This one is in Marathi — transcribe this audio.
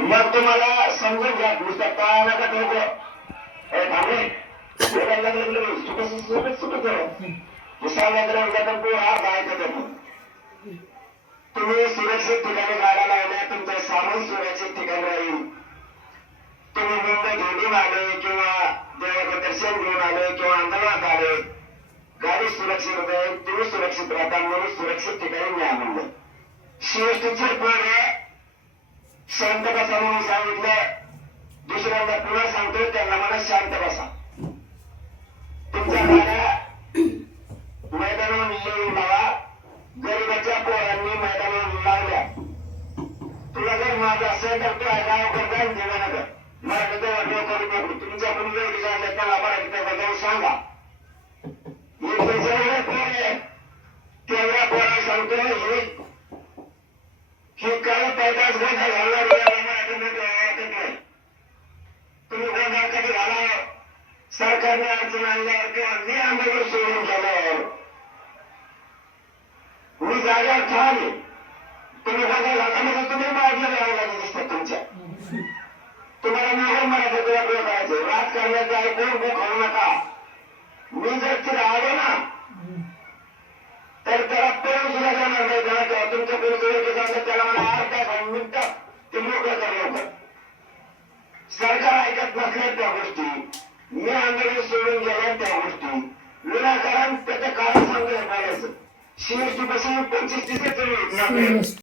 मग तुम्हाला समजून घ्या नुसतं पाया नका ठेवतो थांबे बोलायला लागलं सुटत हा बायका करतो तुम्ही सुरक्षित ठिकाणी गाड्या लावल्या तुमचं सामान सुरक्षित ठिकाणी राहील तुम्ही मुंबई घेऊन आले किंवा देवाचं दर्शन घेऊन आले किंवा अंतर्गात आले गाडी सुरक्षित राहील तुम्ही सुरक्षित राहता म्हणून सुरक्षित ठिकाणी न्या म्हणलं शिवष्टीचे पोरे शांत बसा म्हणून सांगितलं दुसऱ्यांदा पुन्हा सांगतोय त्यांना मला शांत बसा तुमच्या गाड्या मैदानावर येऊन लावा गरीबाच्या पोरांनी मैदानावर लावल्या तुला जर माझं असेल तर तू गाव करता देवा नगर मराठीचा वाटव करू नको तुमच्या कोणी जर विचारलं त्याला मराठीचा बजावून सांगा तेवढ्या पोरा सांगतोय हे काही पैदाच गोंधळ घालणार तुम्ही गोंधळ कधी घाला सरकारने अडचण आणल्यावर किंवा मी आंदोलन सोडून केल्यावर मी जागेवर ठाम तुम्ही गोंधळ घालताना तुम्ही मागलं घ्यावं दिसतात तुमच्या तुम्हाला मोहन मराठीचा वाटव करायचं राजकारणाचं ऐकून भूक होऊ नका मी जर तिथे आलो ना तर त्याला पळून सुद्धा जाणार नाही त्याला तेव्हा तुमच्या पोलिस सांगतात त्याला मला अर्धा मिनिटं ते मोकळं करावं सरकार ऐकत नसल्या त्या गोष्टी मी आंदोलन सोडून गेल्या त्या गोष्टी विनाकारण त्याचं कारण सांगून बोलायचं शिवष्टी पासून 25 दिवस